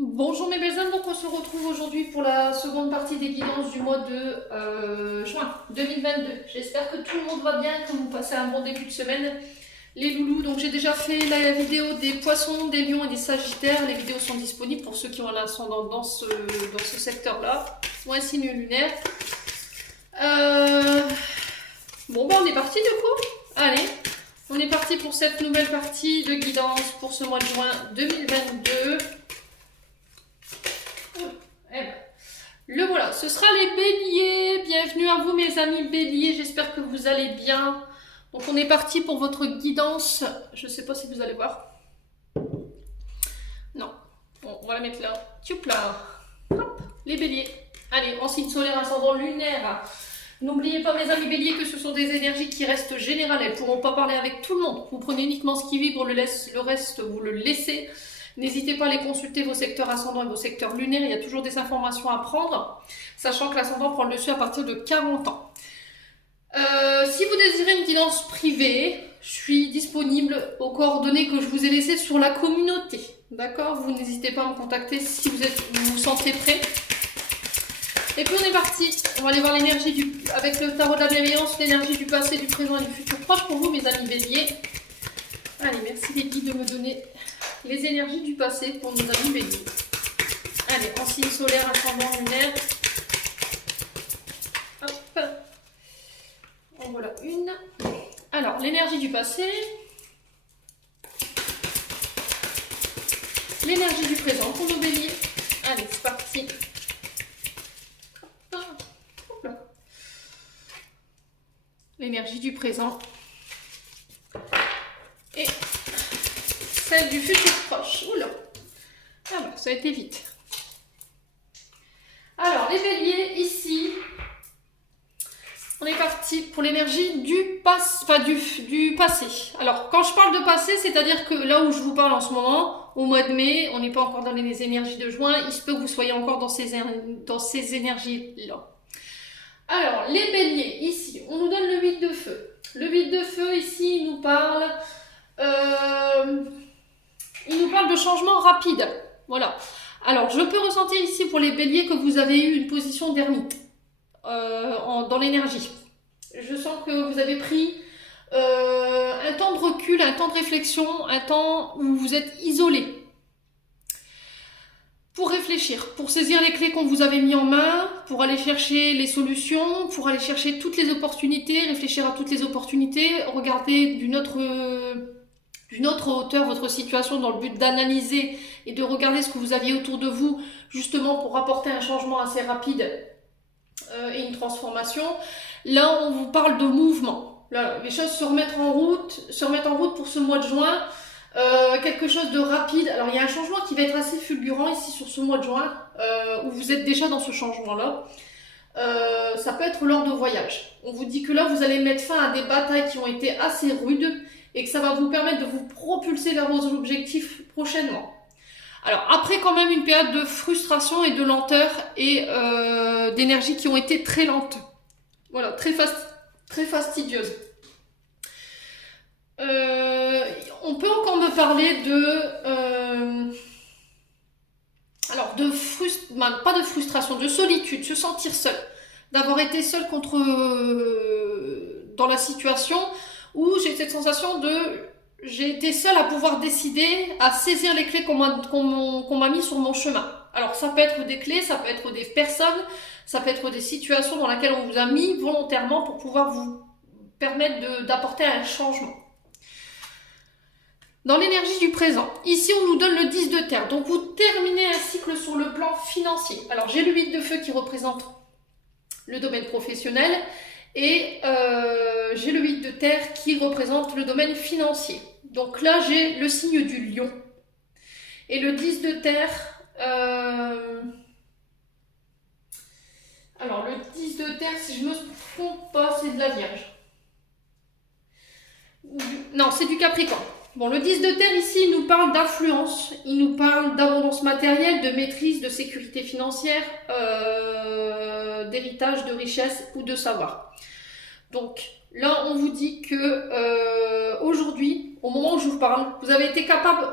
Bonjour mes belles âmes, donc on se retrouve aujourd'hui pour la seconde partie des guidances du mois de juin 2022. J'espère que tout le monde va bien, que vous passez un bon début de semaine. Les loulous, donc j'ai déjà fait la vidéo des poissons, des lions et des sagittaires. Les vidéos sont disponibles pour ceux qui ont un ascendant dans ce secteur-là, ou un signe lunaire. Bon, on est parti du coup. Allez, on est parti pour cette nouvelle partie de guidance pour ce mois de juin 2022. Le voilà, ce sera les béliers. Bienvenue à vous mes amis béliers, j'espère que vous allez bien. Donc on est parti pour votre guidance. Je ne sais pas si vous allez voir. Non. Bon, on va la mettre là. Tchoup là. Hop, les béliers. Allez, en signe solaire, ascendant lunaire. N'oubliez pas mes amis béliers que ce sont des énergies qui restent générales. Elles ne pourront pas parler avec tout le monde. Vous prenez uniquement ce qui vibre, le reste vous le laissez. N'hésitez pas à aller consulter vos secteurs ascendants et vos secteurs lunaires, il y a toujours des informations à prendre, sachant que l'ascendant prend le dessus à partir de 40 ans. Si vous désirez une guidance privée, je suis disponible aux coordonnées que je vous ai laissées sur la communauté. D'accord? Vous n'hésitez pas à me contacter si vous vous sentez prêt. Et puis on est parti, on va aller voir l'énergie avec le tarot de la bienveillance, l'énergie du passé, du présent et du futur proche pour vous mes amis béliers. Allez, merci les guides de me donner les énergies du passé pour nos amis béliers. Allez, en signe solaire, ascendant lunaire. Hop. En voilà une. Alors, l'énergie du passé. L'énergie du présent pour nos béliers. Allez, c'est parti. Hop là. L'énergie du présent. Et celle du futur proche. Oula. Alors, ça a été vite. Alors, les béliers, ici, on est parti pour l'énergie du passé. Alors, quand je parle de passé, c'est-à-dire que là où je vous parle en ce moment, au mois de mai, on n'est pas encore dans les énergies de juin, il se peut que vous soyez encore dans ces énergies-là. Alors, les béliers, ici, on nous donne le 8 de feu. Le 8 de feu, ici, il nous parle de changement rapide. Voilà. Alors, je peux ressentir ici pour les béliers que vous avez eu une position d'ermite dans l'énergie. Je sens que vous avez pris un temps de recul, un temps de réflexion, un temps où vous êtes isolé. Pour réfléchir, pour saisir les clés qu'on vous avait mis en main, pour aller chercher les solutions, pour aller chercher toutes les opportunités, réfléchir à toutes les opportunités, regarder d'une autre hauteur votre situation dans le but d'analyser et de regarder ce que vous aviez autour de vous, justement pour apporter un changement assez rapide et une transformation. Là, on vous parle de mouvement. Là, les choses se remettent en route pour ce mois de juin. Quelque chose de rapide. Alors, il y a un changement qui va être assez fulgurant ici sur ce mois de juin, où vous êtes déjà dans ce changement-là. Ça peut être lors de voyages. On vous dit que là, vous allez mettre fin à des batailles qui ont été assez rudes et que ça va vous permettre de vous propulser vers vos objectifs prochainement. Alors, après quand même une période de frustration et de lenteur et d'énergie qui ont été très lentes. Voilà, très fastidieuses. On peut encore me parler pas de frustration, de solitude, se sentir seul, d'avoir été seul dans la situation où j'ai cette sensation j'ai été seule à pouvoir décider, à saisir les clés qu'on m'a mis sur mon chemin. Alors ça peut être des clés, ça peut être des personnes, ça peut être des situations dans lesquelles on vous a mis volontairement pour pouvoir vous permettre d'apporter un changement. Dans l'énergie du présent, ici on nous donne le 10 de terre, donc vous terminez un cycle sur le plan financier. Alors j'ai le 8 de feu qui représente le domaine professionnel et j'ai le 8 de terre qui représente le domaine financier. Donc là j'ai le signe du lion et le 10 de terre, alors le 10 de terre si je ne me trompe pas c'est de la Vierge. Non, c'est du Capricorne. Bon, le 10 de terre ici, il nous parle d'influence, il nous parle d'abondance matérielle, de maîtrise, de sécurité financière, d'héritage, de richesse ou de savoir. Donc là, on vous dit que aujourd'hui, au moment où je vous parle, vous avez été capable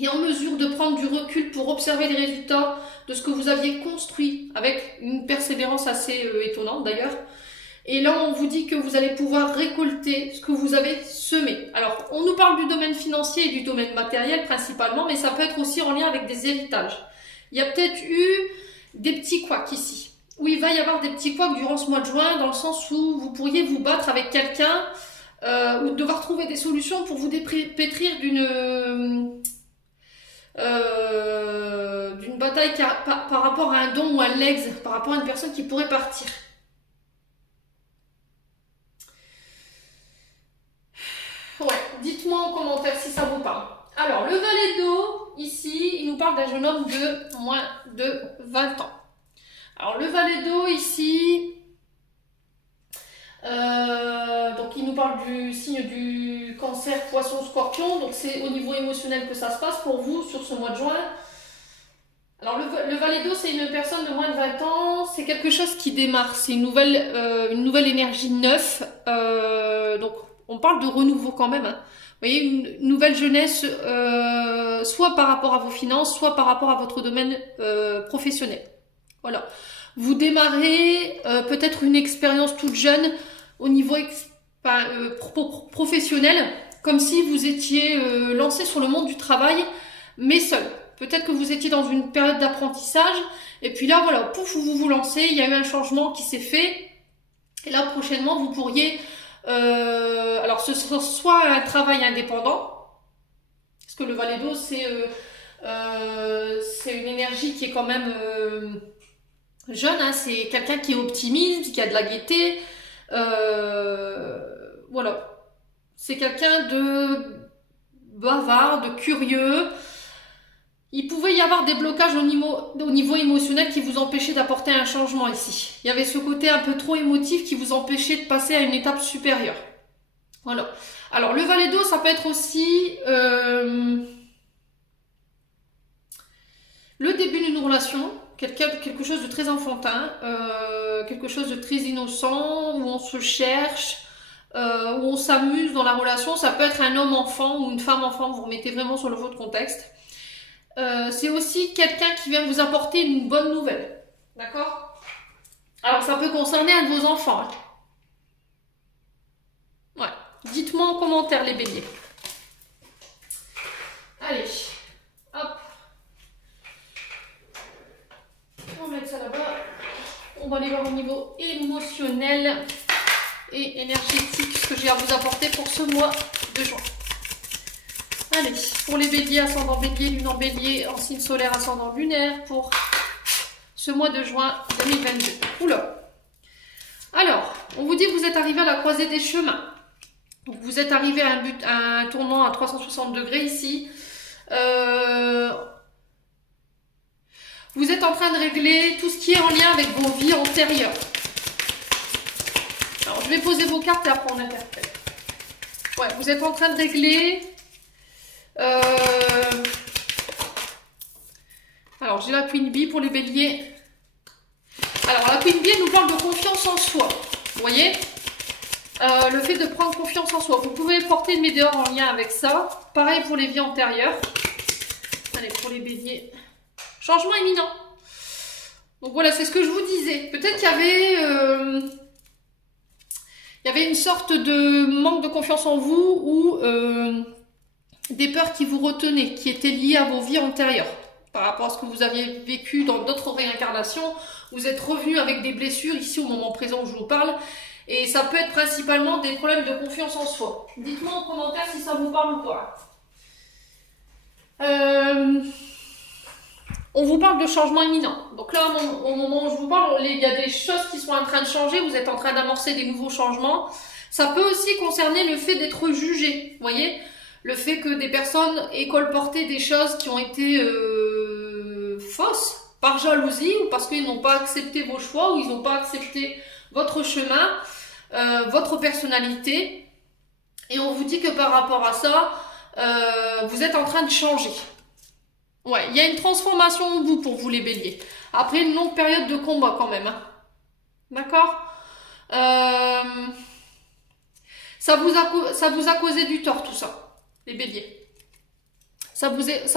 et en mesure de prendre du recul pour observer les résultats de ce que vous aviez construit avec une persévérance assez étonnante d'ailleurs. Et là, on vous dit que vous allez pouvoir récolter ce que vous avez semé. Alors, on nous parle du domaine financier et du domaine matériel principalement, mais ça peut être aussi en lien avec des héritages. Il y a peut-être eu des petits couacs ici, où il va y avoir des petits couacs durant ce mois de juin, dans le sens où vous pourriez vous battre avec quelqu'un ou devoir trouver des solutions pour vous dépêtrir d'une bataille par rapport à un don ou un legs, par rapport à une personne qui pourrait partir. Ouais, dites-moi en commentaire si ça vous parle. Alors, le valet d'eau, ici, il nous parle d'un jeune homme de moins de 20 ans. Alors, le valet d'eau, ici, donc il nous parle du signe du cancer, poisson, scorpion. Donc, c'est au niveau émotionnel que ça se passe pour vous sur ce mois de juin. Alors, le valet d'eau, c'est une personne de moins de 20 ans. C'est quelque chose qui démarre. C'est une nouvelle énergie neuve. Donc, on parle de renouveau quand même. Hein. Vous voyez, une nouvelle jeunesse, soit par rapport à vos finances, soit par rapport à votre domaine professionnel. Voilà. Vous démarrez peut-être une expérience toute jeune au niveau professionnel, comme si vous étiez lancé sur le monde du travail, mais seul. Peut-être que vous étiez dans une période d'apprentissage, et puis là, voilà, pouf, vous vous lancez, il y a eu un changement qui s'est fait, et là, prochainement, vous pourriez... alors, ce sera soit un travail indépendant, parce que le valet d'eau, c'est une énergie qui est quand même jeune, hein, c'est quelqu'un qui est optimiste, qui a de la gaieté, voilà. C'est quelqu'un de bavard, de curieux. Il pouvait y avoir des blocages au niveau émotionnel qui vous empêchaient d'apporter un changement ici. Il y avait ce côté un peu trop émotif qui vous empêchait de passer à une étape supérieure. Voilà. Alors, le valet d'eau, ça peut être aussi le début d'une relation, quelque chose de très enfantin, quelque chose de très innocent, où on se cherche, où on s'amuse dans la relation. Ça peut être un homme-enfant ou une femme-enfant, vous remettez vraiment sur le votre contexte. C'est aussi quelqu'un qui vient vous apporter une bonne nouvelle. D'accord? Alors, ça peut concerner un de vos enfants. Hein. Ouais. Dites-moi en commentaire, les béliers. Allez. Hop. On va mettre ça là-bas. On va aller voir au niveau émotionnel et énergétique ce que j'ai à vous apporter pour ce mois de juin. Allez, pour les béliers, ascendant bélier, lune en bélier, en signe solaire, ascendant lunaire, pour ce mois de juin 2022. Oula. Alors, on vous dit que vous êtes arrivé à la croisée des chemins. Donc, vous êtes arrivé à un tournant à 360 degrés ici. Vous êtes en train de régler tout ce qui est en lien avec vos vies antérieures. Alors, je vais poser vos cartes et après on interprète. Ouais, vous êtes en train de régler... Alors, j'ai la Queen Bee pour les béliers. Alors, la Queen Bee nous parle de confiance en soi. Vous voyez le fait de prendre confiance en soi. Vous pouvez porter une météore en lien avec ça. Pareil pour les vies antérieures. Allez, pour les béliers. Changement imminent. Donc voilà, c'est ce que je vous disais. Peut-être qu'il y avait une sorte de manque de confiance en vous ou des peurs qui vous retenaient, qui étaient liées à vos vies antérieures. Par rapport à ce que vous aviez vécu dans d'autres réincarnations, vous êtes revenu avec des blessures ici au moment présent où je vous parle. Et ça peut être principalement des problèmes de confiance en soi. Dites-moi en commentaire si ça vous parle ou pas. On vous parle de changement imminent. Donc là, au moment où je vous parle, il y a des choses qui sont en train de changer. Vous êtes en train d'amorcer des nouveaux changements. Ça peut aussi concerner le fait d'être jugé. Vous voyez ? Le fait que des personnes aient colporté des choses qui ont été fausses par jalousie ou parce qu'ils n'ont pas accepté vos choix ou ils n'ont pas accepté votre chemin, votre personnalité. Et on vous dit que par rapport à ça, vous êtes en train de changer. Ouais, il y a une transformation au bout pour vous les béliers. Après une longue période de combat quand même. Hein. D'accord ça vous a causé du tort tout ça, les béliers. Ça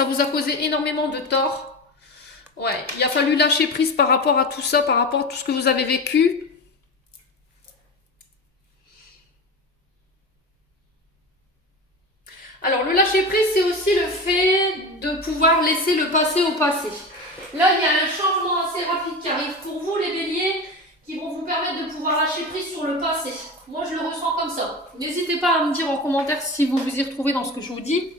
vous a causé énormément de tort. Ouais, il a fallu lâcher prise par rapport à tout ça, par rapport à tout ce que vous avez vécu. Alors, le lâcher prise, c'est aussi le fait de pouvoir laisser le passé au passé. Là, il y a un changement assez rapide qui arrive pour vous, les béliers, qui vont vous permettre de pouvoir lâcher prise sur le passé. Moi, je le ressens comme ça. N'hésitez pas à me dire en commentaire si vous vous y retrouvez dans ce que je vous dis.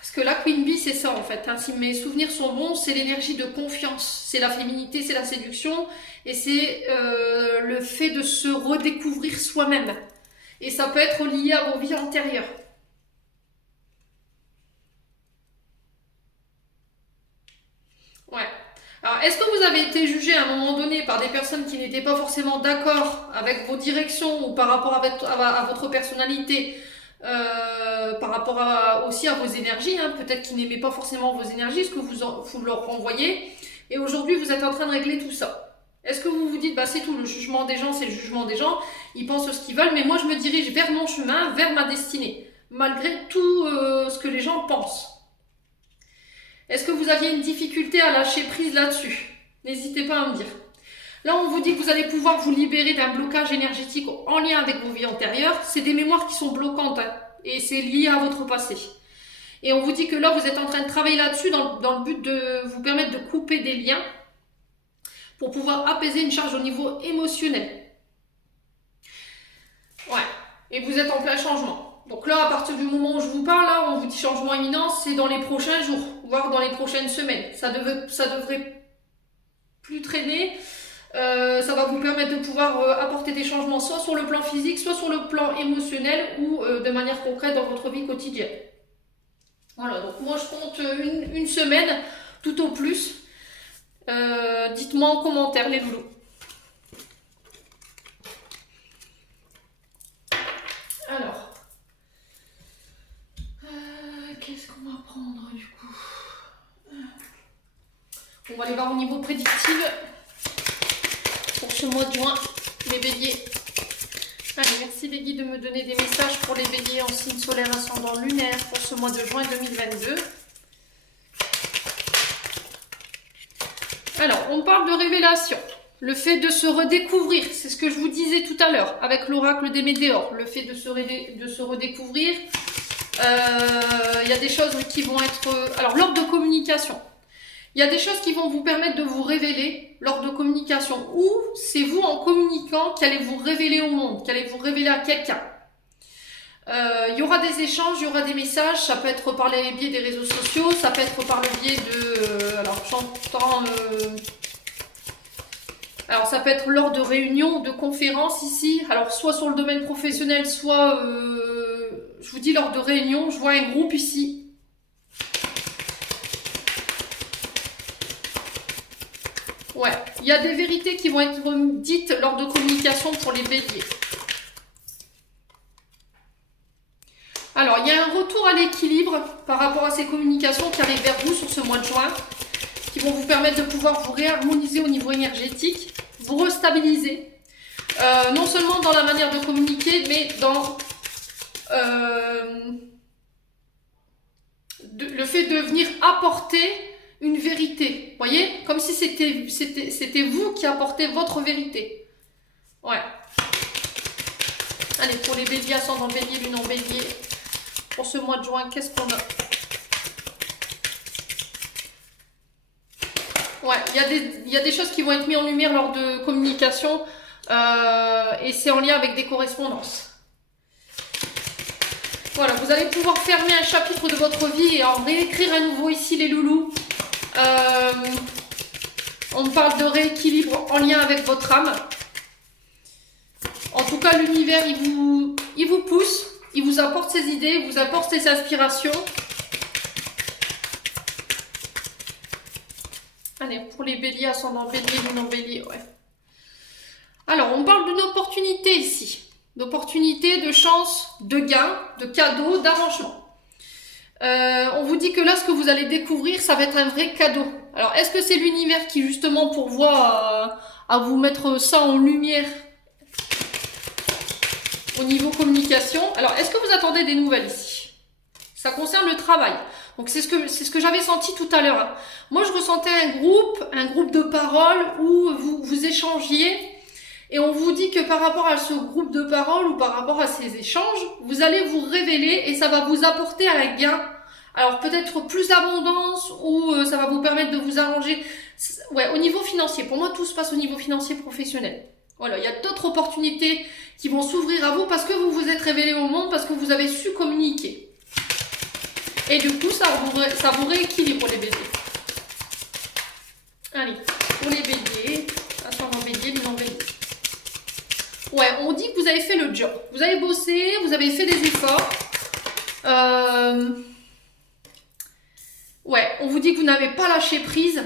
Parce que la Queen Bee, c'est ça en fait. Hein. Si mes souvenirs sont bons, c'est l'énergie de confiance. C'est la féminité, c'est la séduction. Et c'est le fait de se redécouvrir soi-même. Et ça peut être lié à vos vies antérieures. Ouais. Alors, est-ce que vous avez été jugé à un moment donné par des personnes qui n'étaient pas forcément d'accord avec vos directions ou par rapport à votre personnalité, par rapport aussi à vos énergies, hein, peut-être qu'ils n'aimaient pas forcément vos énergies, ce que vous leur renvoyez, et aujourd'hui vous êtes en train de régler tout ça. Est-ce que vous vous dites, bah c'est tout, le jugement des gens, c'est le jugement des gens, ils pensent ce qu'ils veulent, mais moi je me dirige vers mon chemin, vers ma destinée, malgré tout ce que les gens pensent. Est-ce que vous aviez une difficulté à lâcher prise là-dessus? N'hésitez pas à me dire. Là, on vous dit que vous allez pouvoir vous libérer d'un blocage énergétique en lien avec vos vies antérieures. C'est des mémoires qui sont bloquantes hein, et c'est lié à votre passé. Et on vous dit que là, vous êtes en train de travailler là-dessus dans le but de vous permettre de couper des liens pour pouvoir apaiser une charge au niveau émotionnel. Ouais. Et vous êtes en plein changement. Donc là, à partir du moment où je vous parle, là, on vous dit changement imminent, c'est dans les prochains jours, voire dans les prochaines semaines. Ça devrait plus traîner. Ça va vous permettre de pouvoir apporter des changements soit sur le plan physique, soit sur le plan émotionnel ou de manière concrète dans votre vie quotidienne. Voilà, donc moi je compte une semaine, tout au plus. Dites-moi en commentaire les loulous. Alors, qu'est-ce qu'on va prendre du coup? On va aller voir au niveau prédictif pour ce mois de juin, les béliers. Allez, merci les guides de me donner des messages pour les béliers en signe solaire ascendant lunaire pour ce mois de juin 2022. Alors, on parle de révélation. Le fait de se redécouvrir, c'est ce que je vous disais tout à l'heure avec l'oracle des météores. Le fait de se redécouvrir, il y a des choses qui vont être... Alors, l'ordre de communication. Il y a des choses qui vont vous permettre de vous révéler lors de communication. Ou c'est vous en communiquant qui allez vous révéler au monde, qui allez vous révéler à quelqu'un. Il y aura des échanges, il y aura des messages. Ça peut être par les biais des réseaux sociaux, ça peut être par le biais de... alors j'entends... alors ça peut être lors de réunions, de conférences ici. Alors soit sur le domaine professionnel, soit... je vous dis lors de réunions. Je vois un groupe ici. Ouais, il y a des vérités qui vont être dites lors de communication pour les béliers. Alors, il y a un retour à l'équilibre par rapport à ces communications qui arrivent vers vous sur ce mois de juin, qui vont vous permettre de pouvoir vous réharmoniser au niveau énergétique, vous restabiliser, non seulement dans la manière de communiquer, mais dans le fait de venir apporter une vérité, voyez, comme si c'était vous qui apportez votre vérité. Ouais. Allez, pour les béliers, ascendant bélier, lune en bélier, pour ce mois de juin, qu'est-ce qu'on a? Ouais, il y a des choses qui vont être mises en lumière lors de communication et c'est en lien avec des correspondances. Voilà, vous allez pouvoir fermer un chapitre de votre vie et en réécrire à nouveau ici les loulous. On parle de rééquilibre en lien avec votre âme. En tout cas, l'univers, il vous pousse, il vous apporte ses idées, il vous apporte ses inspirations. Allez, pour les béliers, ascendant bélier, lune en bélier, ouais. Alors, on parle d'une opportunité ici. D'opportunité, de chance, de gain, de cadeau, d'arrangement. On vous dit que là, ce que vous allez découvrir, ça va être un vrai cadeau. Alors, est-ce que c'est l'univers qui, justement, pourvoit à vous mettre ça en lumière? au niveau communication. Alors, est-ce que vous attendez des nouvelles ici? Ça concerne le travail. Donc, c'est ce que j'avais senti tout à l'heure, hein. Moi, je ressentais un groupe de parole où vous échangiez. Et on vous dit que par rapport à ce groupe de parole ou par rapport à ces échanges, vous allez vous révéler et ça va vous apporter un gain. Alors peut-être plus d'abondance ou ça va vous permettre de vous arranger. Ouais, au niveau financier. Pour moi, tout se passe au niveau financier professionnel. Voilà, il y a d'autres opportunités qui vont s'ouvrir à vous parce que vous vous êtes révélé au monde, parce que vous avez su communiquer. Et du coup, ça vous rééquilibre les béliers. Allez, pour les béliers, ascendant bélier, lunan bélier. Ouais, on dit que vous avez fait le job. Vous avez bossé, vous avez fait des efforts. Ouais, on vous dit que vous n'avez pas lâché prise.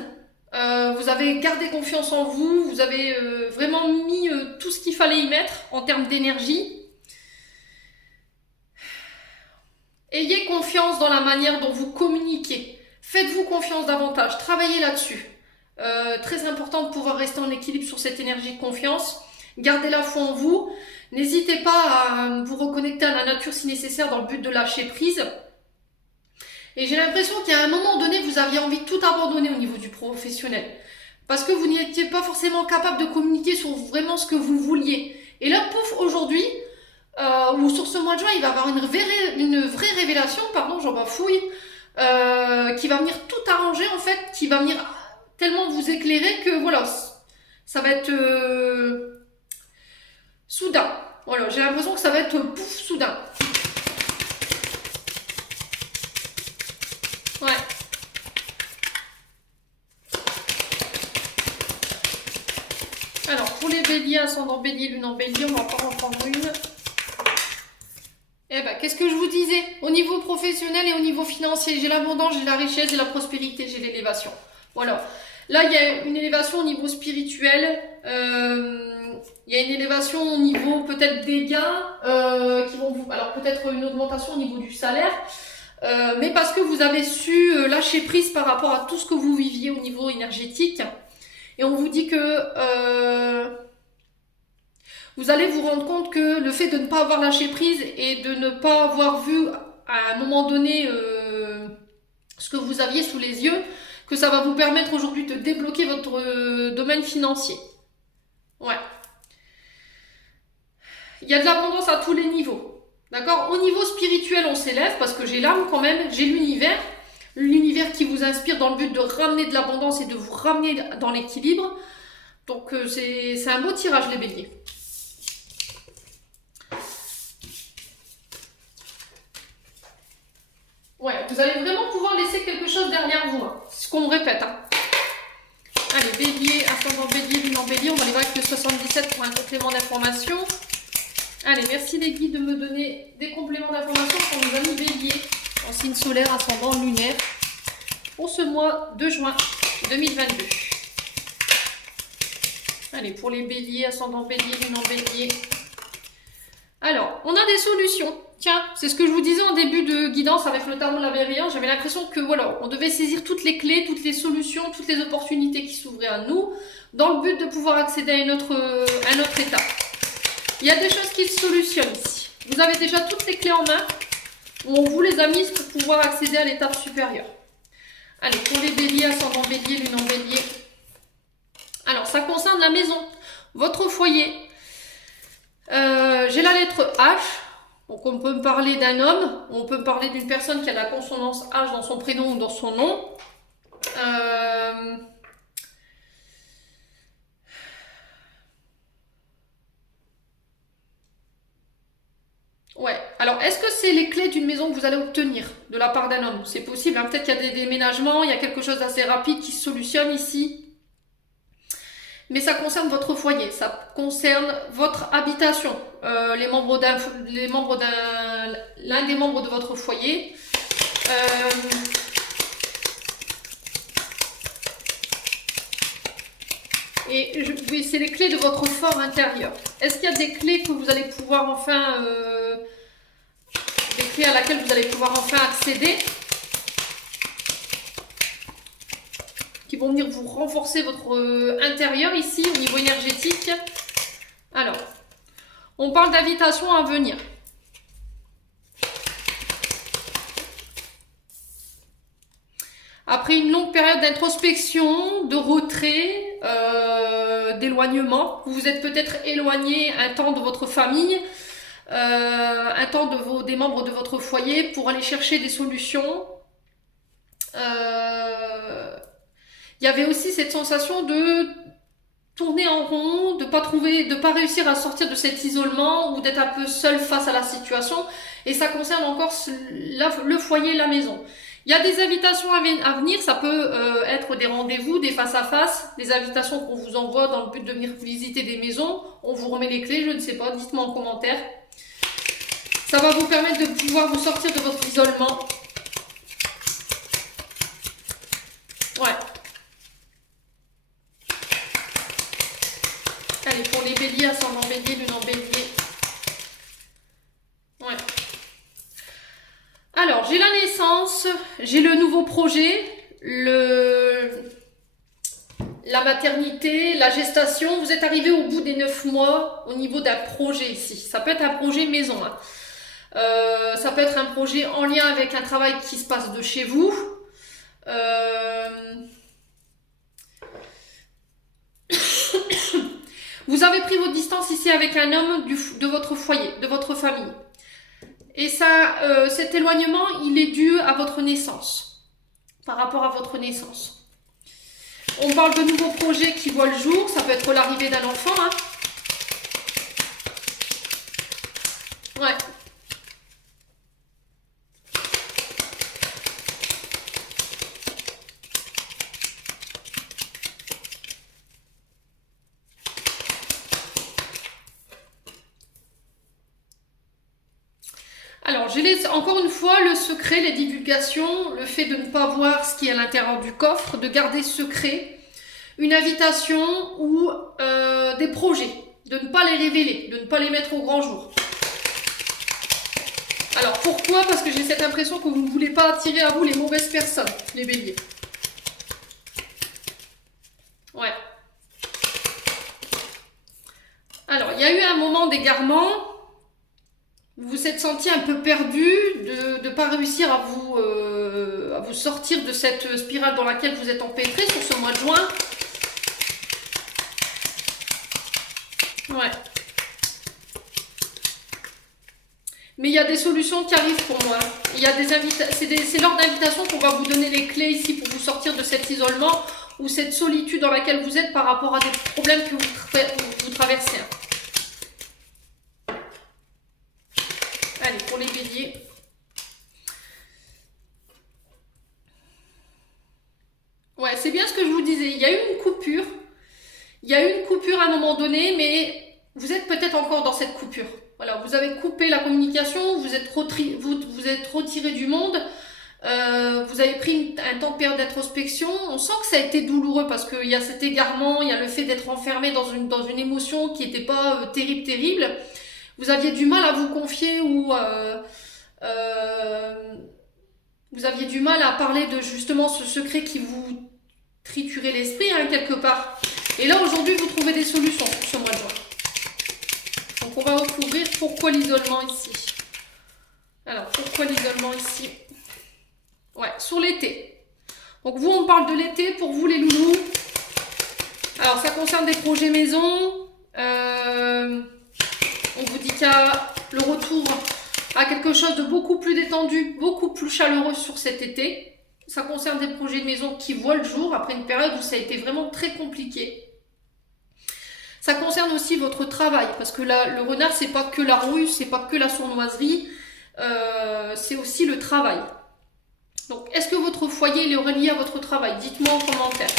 Vous avez gardé confiance en vous. Vous avez vraiment mis tout ce qu'il fallait y mettre en termes d'énergie. Ayez confiance dans la manière dont vous communiquez. Faites-vous confiance davantage. Travaillez là-dessus. Très important de pouvoir rester en équilibre sur cette énergie de confiance. Gardez la foi en vous. N'hésitez pas à vous reconnecter à la nature si nécessaire dans le but de lâcher prise. Et j'ai l'impression qu'à un moment donné, vous aviez envie de tout abandonner au niveau du professionnel. Parce que vous n'étiez pas forcément capable de communiquer sur vraiment ce que vous vouliez. Et là, pouf, aujourd'hui, ou sur ce mois de juin, il va y avoir une vraie révélation, pardon, j'en bafouille, qui va venir tout arranger en fait, qui va venir tellement vous éclairer que voilà, ça va être soudain. Voilà, j'ai l'impression que ça va être pouf, soudain. Ouais. Alors, pour les béliers, ascendant bélier, lune en bélier, on va encore en prendre une. Eh ben, qu'est-ce que je vous disais? Au niveau professionnel et au niveau financier, j'ai l'abondance, j'ai la richesse, j'ai la prospérité, j'ai l'élévation. Voilà. Là, il y a une élévation au niveau spirituel. Il y a une élévation au niveau peut-être des gains qui vont vous... Alors, peut-être une augmentation au niveau du salaire. Mais parce que vous avez su lâcher prise par rapport à tout ce que vous viviez au niveau énergétique. Et on vous dit que vous allez vous rendre compte que le fait de ne pas avoir lâché prise et de ne pas avoir vu à un moment donné ce que vous aviez sous les yeux, que ça va vous permettre aujourd'hui de débloquer votre domaine financier. Ouais. Il y a de l'abondance à tous les niveaux. D'accord? Au niveau spirituel, on s'élève parce que j'ai l'âme quand même, j'ai l'univers. L'univers qui vous inspire dans le but de ramener de l'abondance et de vous ramener dans l'équilibre. Donc c'est un beau tirage les béliers. Ouais, vous allez vraiment pouvoir laisser quelque chose derrière vous. Hein. C'est ce qu'on me répète. Hein. Allez, bélier, ascendant bélier, lune en bélier. On va aller voir avec le 77 pour un complément d'information. Allez, merci les guides de me donner des compléments d'information pour nos amis béliers en signe solaire, ascendant, lunaire pour ce mois de juin 2022. Allez, pour les béliers, ascendant bélier, lune en bélier. Alors, on a des solutions. Tiens, c'est ce que je vous disais en début de guidance avec le tarot de la bienveillance. J'avais l'impression que voilà, on devait saisir toutes les clés, toutes les solutions, toutes les opportunités qui s'ouvraient à nous dans le but de pouvoir accéder à un autre étape. Il y a des choses qui se solutionnent ici. Vous avez déjà toutes les clés en main. On vous les a mises pour pouvoir accéder à l'étape supérieure. Allez, pour les béliers, ascendant bélier, lune en bélier. Alors, ça concerne la maison, votre foyer. J'ai la lettre H. Donc, on peut me parler d'un homme. On peut me parler d'une personne qui a la consonance H dans son prénom ou dans son nom. Ouais, alors est-ce que c'est les clés d'une maison que vous allez obtenir de la part d'un homme? C'est possible, hein. Peut-être qu'il y a des déménagements, il y a quelque chose d'assez rapide qui se solutionne ici. Mais ça concerne votre foyer, ça concerne votre habitation, l'un des membres de votre foyer. Oui, c'est les clés de votre fort intérieur. Est-ce qu'il y a des clés que vous allez pouvoir enfin... des clés à laquelle vous allez pouvoir enfin accéder, qui vont venir vous renforcer votre intérieur ici, au niveau énergétique. Alors, On parle d'invitation à venir. Après une longue période d'introspection, de retrait, d'éloignement, vous vous êtes peut-être éloigné un temps de votre famille, un temps des membres de votre foyer pour aller chercher des solutions. Il y avait aussi cette sensation de tourner en rond, de pas réussir à sortir de cet isolement ou d'être un peu seul face à la situation. Et ça concerne encore le foyer, la maison. Il y a des invitations à venir, ça peut être des rendez-vous, des face-à-face, des invitations qu'on vous envoie dans le but de venir visiter des maisons. On vous remet les clés, je ne sais pas, dites-moi en commentaire. Ça va vous permettre de pouvoir vous sortir de votre isolement. Ouais. Allez, pour les béliers, ascendant bélier, lune en bélier. Ouais. Alors, j'ai la naissance, j'ai le nouveau projet, la maternité, la gestation. Vous êtes arrivé au bout des 9 mois au niveau d'un projet ici. Ça peut être un projet maison. Hein. Ça peut être un projet en lien avec un travail qui se passe de chez vous. Vous avez pris votre distance ici avec un homme de votre foyer, de votre famille. Et ça, cet éloignement, il est dû à votre naissance, par rapport à votre naissance. On parle de nouveaux projets qui voient le jour, ça peut être l'arrivée d'un enfant. Hein. Ouais. Alors, j'ai encore une fois le secret, les divulgations, le fait de ne pas voir ce qui est à l'intérieur du coffre, de garder secret, une invitation ou des projets, de ne pas les révéler, de ne pas les mettre au grand jour. Alors, pourquoi? Parce que j'ai cette impression que vous ne voulez pas attirer à vous les mauvaises personnes, les béliers. Ouais. Alors, il y a eu un moment d'égarement. Vous vous êtes senti un peu perdu de ne pas réussir à vous sortir de cette spirale dans laquelle vous êtes empêtré sur ce mois de juin. Ouais. Mais il y a des solutions qui arrivent pour moi. Il y a c'est lors d'invitation qu'on va vous donner les clés ici pour vous sortir de cet isolement ou cette solitude dans laquelle vous êtes par rapport à des problèmes que vous traversez. Allez, pour les béliers. Ouais, c'est bien ce que je vous disais. Il y a eu une coupure. Il y a eu une coupure à un moment donné, mais vous êtes peut-être encore dans cette coupure. Voilà, vous avez coupé la communication, vous êtes retiré du monde, vous avez pris un temps de période d'introspection. On sent que ça a été douloureux parce qu'il y a cet égarement, il y a le fait d'être enfermé dans une émotion qui n'était pas terrible. Vous aviez du mal à vous confier ou vous aviez du mal à parler de justement ce secret qui vous triturait l'esprit, hein, quelque part. Et là, aujourd'hui, vous trouvez des solutions pour ce mois de juin. Donc, on va recouvrir pourquoi l'isolement ici. Alors, pourquoi l'isolement ici? Ouais, sur l'été. Donc, vous, on parle de l'été pour vous, les loulous. Alors, ça concerne des projets maison. On vous dit qu'il y a le retour à quelque chose de beaucoup plus détendu, beaucoup plus chaleureux sur cet été. Ça concerne des projets de maison qui voient le jour après une période où ça a été vraiment très compliqué. Ça concerne aussi votre travail, parce que là, le renard, c'est pas que la ruse, c'est pas que la sournoiserie, c'est aussi le travail. Donc, est-ce que votre foyer il est relié à votre travail? Dites-moi en commentaire.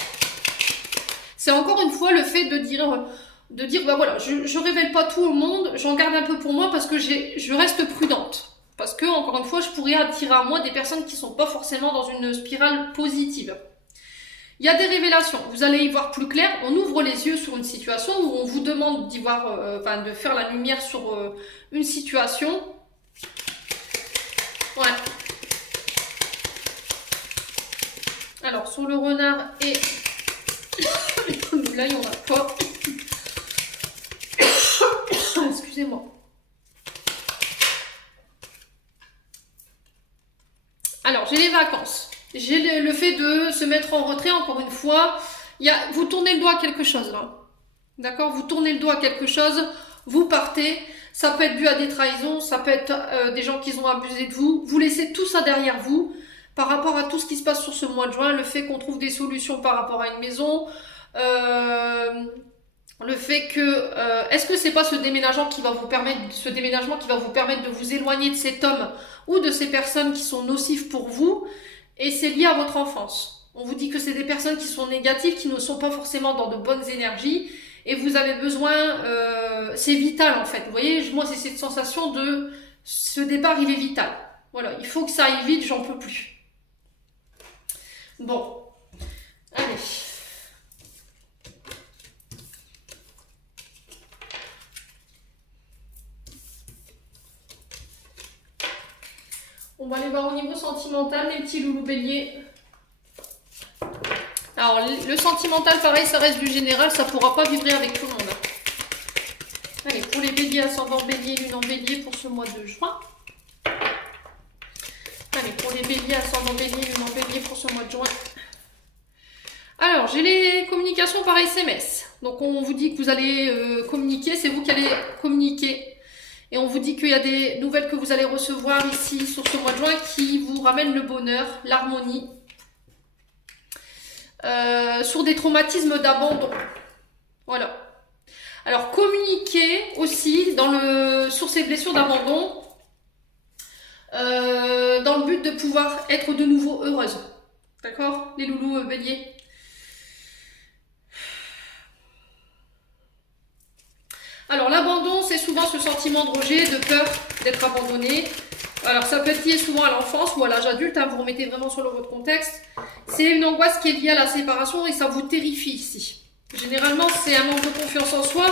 C'est encore une fois le fait de dire bah voilà, je révèle pas tout au monde, j'en garde un peu pour moi parce que je reste prudente. Parce que, encore une fois, je pourrais attirer à moi des personnes qui sont pas forcément dans une spirale positive. Il y a des révélations, vous allez y voir plus clair, on ouvre les yeux sur une situation où on vous demande d'y voir, de faire la lumière sur une situation. Ouais. Alors, sur le renard et... là, il n'y en a pas. excusez-moi. Alors, j'ai les vacances. J'ai le fait de se mettre en retrait, encore une fois. Vous tournez le doigt à quelque chose, là. D'accord? Vous tournez le doigt à quelque chose, vous partez. Ça peut être dû à des trahisons, ça peut être des gens qui ont abusé de vous. Vous laissez tout ça derrière vous. Par rapport à tout ce qui se passe sur ce mois de juin, le fait qu'on trouve des solutions par rapport à une maison, le fait que est-ce que c'est pas ce déménagement qui va vous permettre de vous éloigner de cet homme ou de ces personnes qui sont nocives pour vous, et c'est lié à votre enfance. On vous dit que c'est des personnes qui sont négatives, qui ne sont pas forcément dans de bonnes énergies, et vous avez besoin, c'est vital en fait. Vous voyez, moi c'est cette sensation de ce départ, il est vital. Voilà, il faut que ça aille vite, j'en peux plus. Bon, allez. On va aller voir au niveau sentimental, les petits loulous béliers. Alors, le sentimental, pareil, ça reste du général, ça ne pourra pas vibrer avec tout le monde. Allez, pour les béliers, ascendant bélier, lune en bélier pour ce mois de juin. Allez, pour les béliers, ascendant bélier, lune en bélier pour ce mois de juin. Alors, j'ai les communications par SMS. Donc, on vous dit que vous allez communiquer, c'est vous qui allez communiquer. Et on vous dit qu'il y a des nouvelles que vous allez recevoir ici sur ce mois de juin qui vous ramènent le bonheur, l'harmonie. Sur des traumatismes d'abandon. Voilà. Alors, communiquer aussi sur ces blessures d'abandon dans le but de pouvoir être de nouveau heureuse. D'accord, les loulous béliers? Alors, l'abandon, c'est souvent ce sentiment de rejet, de peur d'être abandonné. Alors, ça peut être lié souvent à l'enfance ou à l'âge adulte, hein, vous remettez vraiment sur votre contexte. C'est une angoisse qui est liée à la séparation et ça vous terrifie ici. Généralement, c'est un manque de confiance en soi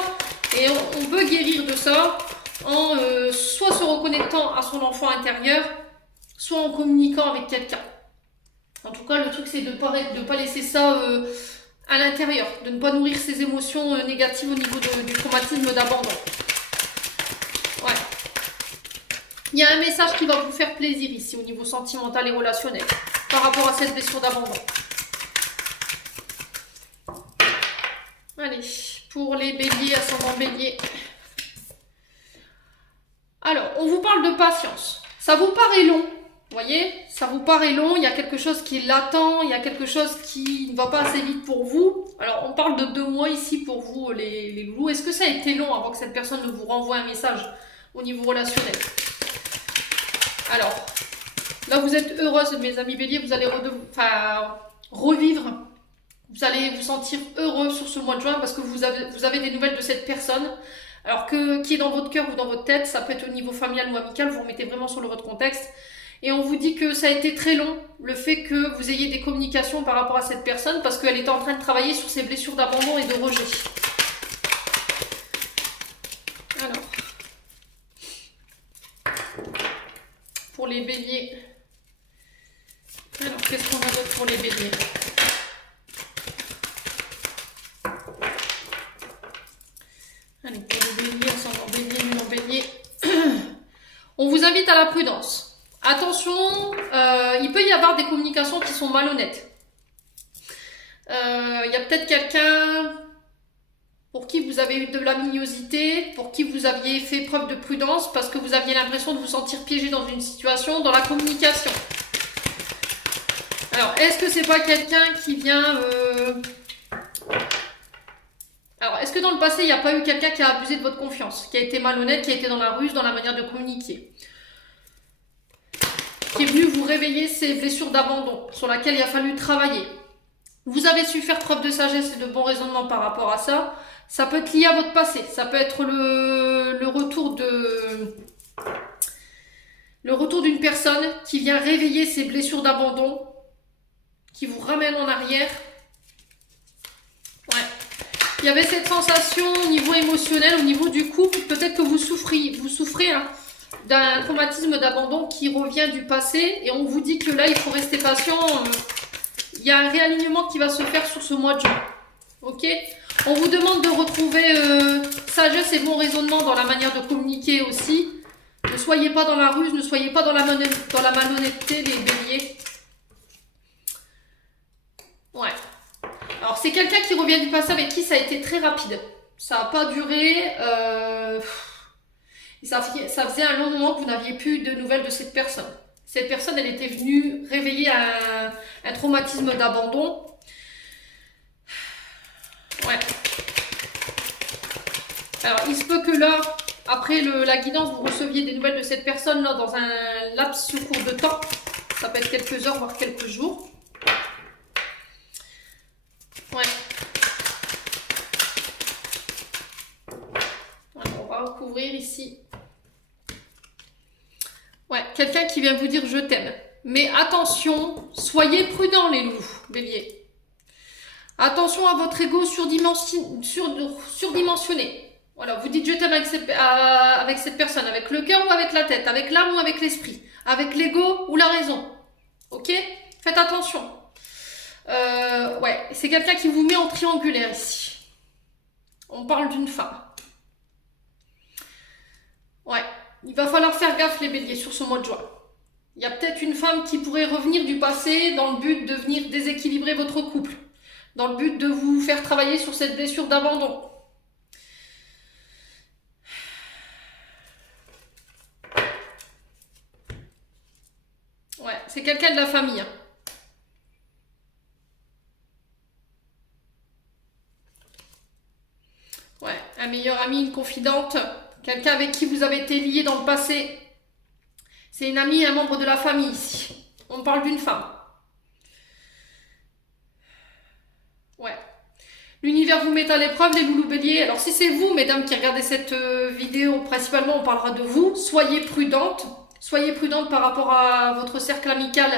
et on peut guérir de ça en soit se reconnectant à son enfant intérieur, soit en communiquant avec quelqu'un. En tout cas, le truc, c'est de ne pas laisser ça à l'intérieur, de ne pas nourrir ses émotions négatives au niveau du traumatisme d'abandon. Ouais. Il y a un message qui va vous faire plaisir ici au niveau sentimental et relationnel par rapport à cette blessure d'abandon. Allez, pour les béliers, ascendant bélier. Alors, on vous parle de patience. Ça vous paraît long, vous voyez? Ça vous paraît long, il y a quelque chose qui est latent, il y a quelque chose qui ne va pas assez vite pour vous. Alors, on parle de 2 mois ici pour vous, les loulous. Est-ce que ça a été long avant que cette personne ne vous renvoie un message au niveau relationnel? Alors, là, vous êtes heureuse, mes amis béliers, vous allez revivre. Vous allez vous sentir heureux sur ce mois de juin parce que vous avez des nouvelles de cette personne. Alors, qui est dans votre cœur ou dans votre tête, ça peut être au niveau familial ou amical, vous remettez vraiment sur votre contexte. Et on vous dit que ça a été très long, le fait que vous ayez des communications par rapport à cette personne parce qu'elle était en train de travailler sur ses blessures d'abandon et de rejet. Alors, pour les béliers. Alors, qu'est-ce qu'on a d'autre pour les béliers? Allez, pour les béliers, ascendant bélier, lune en bélier. On vous invite à la prudence. Attention, il peut y avoir des communications qui sont malhonnêtes. Il y a peut-être quelqu'un pour qui vous avez eu de l'amignosité, pour qui vous aviez fait preuve de prudence parce que vous aviez l'impression de vous sentir piégé dans une situation, dans la communication. Alors, est-ce que c'est pas quelqu'un qui vient... Alors, est-ce que dans le passé, il n'y a pas eu quelqu'un qui a abusé de votre confiance, qui a été malhonnête, qui a été dans la ruse, dans la manière de communiquer, qui est venu vous réveiller ces blessures d'abandon sur lesquelles il a fallu travailler? Vous avez su faire preuve de sagesse et de bon raisonnement par rapport à ça. Ça peut être lié à votre passé. Ça peut être le retour d'une personne qui vient réveiller ces blessures d'abandon, qui vous ramène en arrière. Ouais. Il y avait cette sensation au niveau émotionnel, au niveau du couple, peut-être que vous souffrez hein, d'un traumatisme d'abandon qui revient du passé et on vous dit que là, il faut rester patient. Il y a un réalignement qui va se faire sur ce mois de juin. Ok? On vous demande de retrouver sagesse et bon raisonnement dans la manière de communiquer aussi. Ne soyez pas dans la ruse, ne soyez pas dans la malhonnêteté, les béliers. Ouais. Alors, c'est quelqu'un qui revient du passé avec qui ça a été très rapide. Ça n'a pas duré. Ça faisait un long moment que vous n'aviez plus de nouvelles de cette personne. Cette personne, elle était venue réveiller un traumatisme d'abandon. Ouais. Alors, il se peut que là, après la guidance, vous receviez des nouvelles de cette personne là dans un laps court de temps. Ça peut être quelques heures, voire quelques jours. Ouais. Alors, on va recouvrir ici. Ouais, quelqu'un qui vient vous dire je t'aime. Mais attention, soyez prudents les loups, bélier. Attention à votre ego surdimensionné. Voilà, vous dites je t'aime avec cette personne, avec le cœur ou avec la tête, avec l'âme ou avec l'esprit, avec l'ego ou la raison. Ok? Faites attention. Ouais, c'est quelqu'un qui vous met en triangulaire ici. On parle d'une femme. Ouais, il va falloir faire gaffe les béliers sur ce mois de juin. Il y a peut-être une femme qui pourrait revenir du passé dans le but de venir déséquilibrer votre couple. Dans le but de vous faire travailler sur cette blessure d'abandon. Ouais, c'est quelqu'un de la famille. Ouais, un meilleur ami, une confidente, quelqu'un avec qui vous avez été lié dans le passé. C'est une amie, un membre de la famille ici. On parle d'une femme. Ouais. L'univers vous met à l'épreuve, les loulous béliers. Alors si c'est vous, mesdames, qui regardez cette vidéo, principalement on parlera de vous. Soyez prudentes. Soyez prudentes par rapport à votre cercle amical.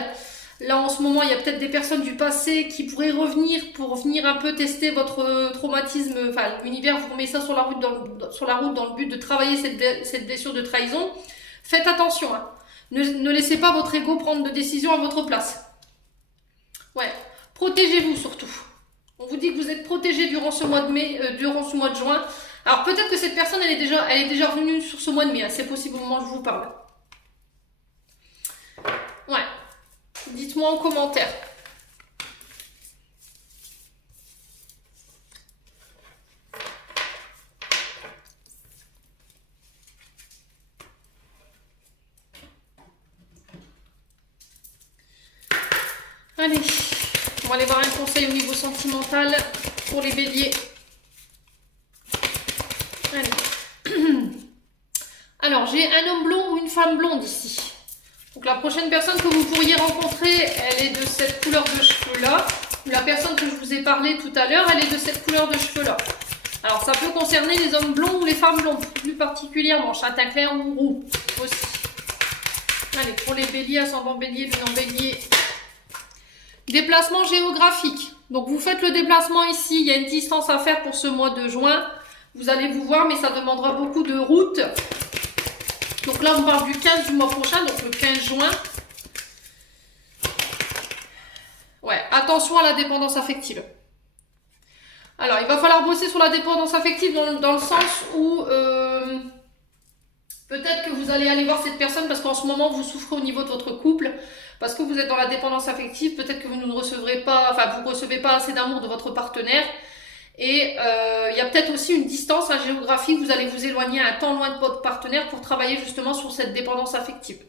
Là en ce moment, il y a peut-être des personnes du passé qui pourraient revenir pour venir un peu tester votre traumatisme. Enfin, l'univers vous remet ça sur la route dans le but de travailler cette blessure de trahison. Faites attention. Hein. Ne laissez pas votre ego prendre de décisions à votre place. Ouais. Protégez-vous surtout. On vous dit que vous êtes protégé durant ce mois de mai, durant ce mois de juin. Alors peut-être que cette personne, elle est déjà revenue sur ce mois de mai. Hein. C'est possible au moment où je vous parle. Ouais. Dites-moi en commentaire. Allez, on va aller voir un conseil au niveau sentimental pour les béliers. Allez. Alors, j'ai un homme blond ou une femme blonde ici. Donc, la prochaine personne que vous pourriez rencontrer, elle est de cette couleur de cheveux-là. La personne que je vous ai parlé tout à l'heure, elle est de cette couleur de cheveux-là. Alors, ça peut concerner les hommes blonds ou les femmes blondes, plus particulièrement, châtain clair ou roux aussi. Allez, pour les béliers, ascendant bélier, lunan bélier. Déplacement géographique. Donc, vous faites le déplacement ici. Il y a une distance à faire pour ce mois de juin. Vous allez vous voir, mais ça demandera beaucoup de route. Donc là, on parle du 15 du mois prochain, donc le 15 juin. Ouais, attention à la dépendance affective. Alors, il va falloir bosser sur la dépendance affective dans le sens où peut-être que vous allez aller voir cette personne parce qu'en ce moment, vous souffrez au niveau de votre couple. Parce que vous êtes dans la dépendance affective, peut-être que vous ne recevrez pas, enfin, vous recevez pas assez d'amour de votre partenaire. Et il y a peut-être aussi une distance géographique, vous allez vous éloigner un temps loin de votre partenaire pour travailler justement sur cette dépendance affective.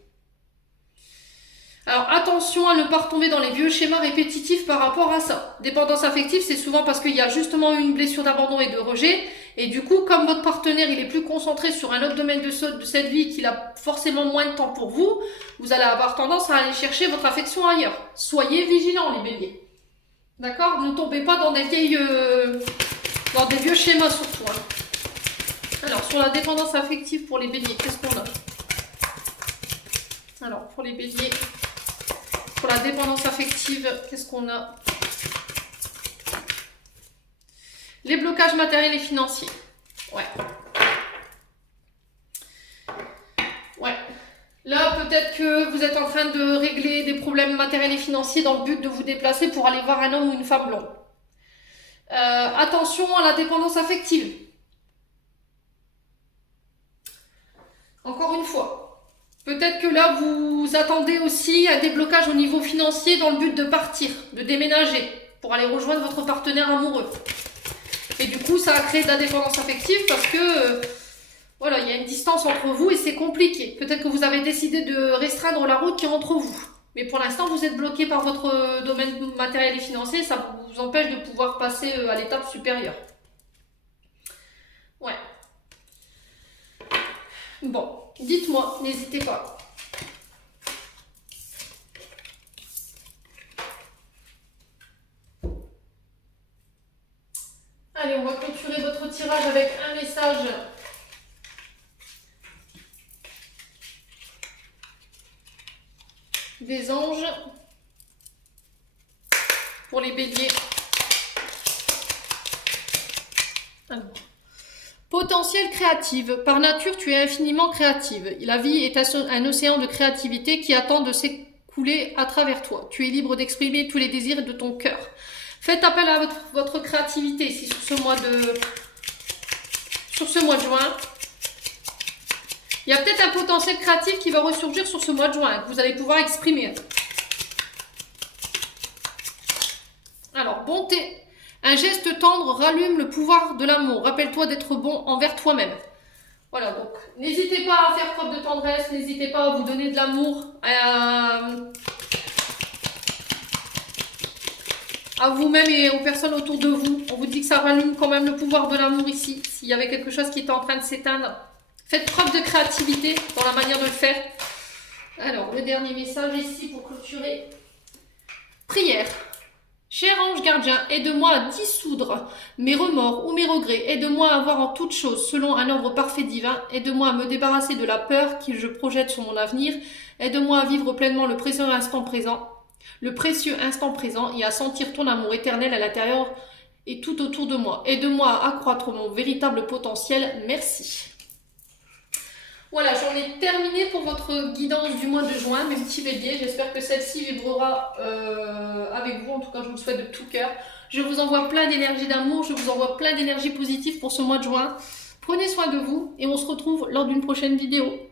Alors attention à ne pas retomber dans les vieux schémas répétitifs par rapport à ça. Dépendance affective, c'est souvent parce qu'il y a justement une blessure d'abandon et de rejet. Et du coup, comme votre partenaire il est plus concentré sur un autre domaine de cette vie, qu'il a forcément moins de temps pour vous, vous allez avoir tendance à aller chercher votre affection ailleurs. Soyez vigilants les béliers. D'accord? Ne tombez pas dans des vieux schémas surtout. Hein. Alors, sur la dépendance affective pour les béliers, qu'est-ce qu'on a? Alors, pour les béliers, pour la dépendance affective, qu'est-ce qu'on a? Les blocages matériels et financiers. Ouais. Ouais. Là, peut-être que vous êtes en train de régler des problèmes matériels et financiers dans le but de vous déplacer pour aller voir un homme ou une femme blonde. Attention à la dépendance affective. Encore une fois, peut-être que là, vous attendez aussi un déblocage au niveau financier dans le but de partir, de déménager, pour aller rejoindre votre partenaire amoureux. Et du coup, ça a créé de la dépendance affective parce que, voilà, il y a une distance entre vous et c'est compliqué. Peut-être que vous avez décidé de restreindre la route qui est entre vous. Mais pour l'instant, vous êtes bloqué par votre domaine matériel et financier, ça vous empêche de pouvoir passer à l'étape supérieure. Ouais. Bon, dites-moi, n'hésitez pas. Allez, on va clôturer votre tirage avec un message des anges pour les béliers. Alors. Potentiel créative. Par nature, tu es infiniment créative. La vie est un océan de créativité qui attend de s'écouler à travers toi. Tu es libre d'exprimer tous les désirs de ton cœur. Faites appel à votre créativité ici sur ce mois de juin. Il y a peut-être un potentiel créatif qui va ressurgir sur ce mois de juin, que vous allez pouvoir exprimer. Alors, bonté. Un geste tendre rallume le pouvoir de l'amour. Rappelle-toi d'être bon envers toi-même. Voilà, donc n'hésitez pas à faire preuve de tendresse, n'hésitez pas à vous donner de l'amour, à vous-même et aux personnes autour de vous. On vous dit que ça rallume quand même le pouvoir de l'amour ici. S'il y avait quelque chose qui était en train de s'éteindre, faites preuve de créativité dans la manière de le faire. Alors, le dernier message ici pour clôturer. Prière. Cher ange gardien, aide-moi à dissoudre mes remords ou mes regrets. Aide-moi à voir en toutes choses selon un ordre parfait divin. Aide-moi à me débarrasser de la peur que je projette sur mon avenir. Aide-moi à vivre pleinement le précieux instant présent. Et à sentir ton amour éternel à l'intérieur et tout autour de moi. Aide-moi à accroître mon véritable potentiel. Merci. Voilà, j'en ai terminé pour votre guidance du mois de juin, mes petits béliers. J'espère que celle-ci vibrera avec vous. En tout cas, je vous le souhaite de tout cœur. Je vous envoie plein d'énergie d'amour. Je vous envoie plein d'énergie positive pour ce mois de juin. Prenez soin de vous et on se retrouve lors d'une prochaine vidéo.